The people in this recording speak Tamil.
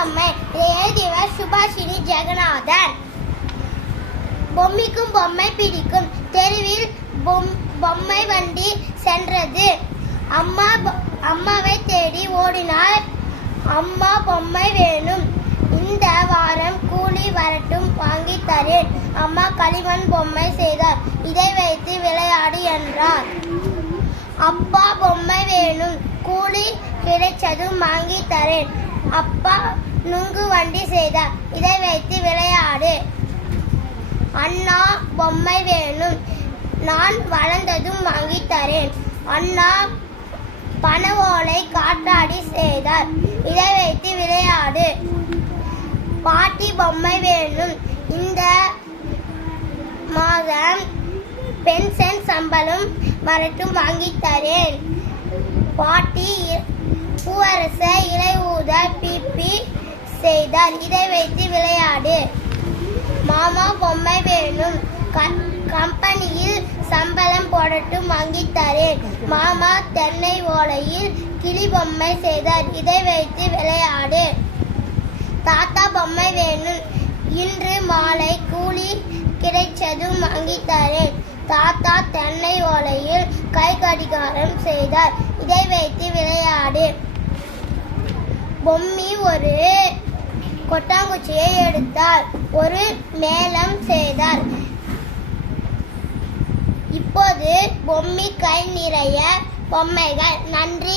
பொம்மியின் பொம்மை இதை எழுதியவர் சுபாஷினி ஜெகநாதன். பொம்மிக்கும் பொம்மை பிடிக்கும். தெருவில் பொம்மை வண்டி சென்றது. அம்மா அம்மாவை தேடி ஓடினார் அம்மா பொம்மை வேணும். இந்த வாரம் கூலி வரட்டும் வாங்கி தரேன். அம்மா களிமண் பொம்மை செய்தார். இதை வைத்து விளையாடு என்றார். அப்பா பொம்மை வேணும். கூலி கிடைச்சதும் வாங்கி தரேன். அப்பா நுங்கு வண்டி செய்தார். இதை வைத்து விளையாடு. அண்ணா பொம்மை வேணும். நான் வளர்ந்ததும் வாங்கி தரேன். அண்ணா பனவோலை காற்றாடி செய்தார். இதை வைத்து விளையாடு. பாட்டி பொம்மை வேணும். இந்த மாதம் பென்ஷன் சம்பளம் வரட்டும் வாங்கி தரேன். பாட்டி பூவரச இலை ஊத பிபி செய்தார் இதை வைத்து விளையாடு. மாமா பொம்மை வேணும். கம்பெனியில் சம்பளம் போடட்டும் வாங்கி தரேன். மாமா தென்னை ஓலையில் கிளி பொம்மை செய்தார் இதை வைத்து விளையாடு. தாத்தா பொம்மை வேணும். இன்று மாலை கூலி கிடைச்சதும் வாங்கி தரேன். தாத்தா தென்னை ஓலையில் கை கடிகாரம் செய்தார் இதை வைத்து விளையாடு. பொம்மி ஒரு கொட்டாங்குச்சியை எடுத்தார். ஒரு மேளம் செய்தார். இப்போது பொம்மி கை நிறைய பொம்மைகள். நன்றி.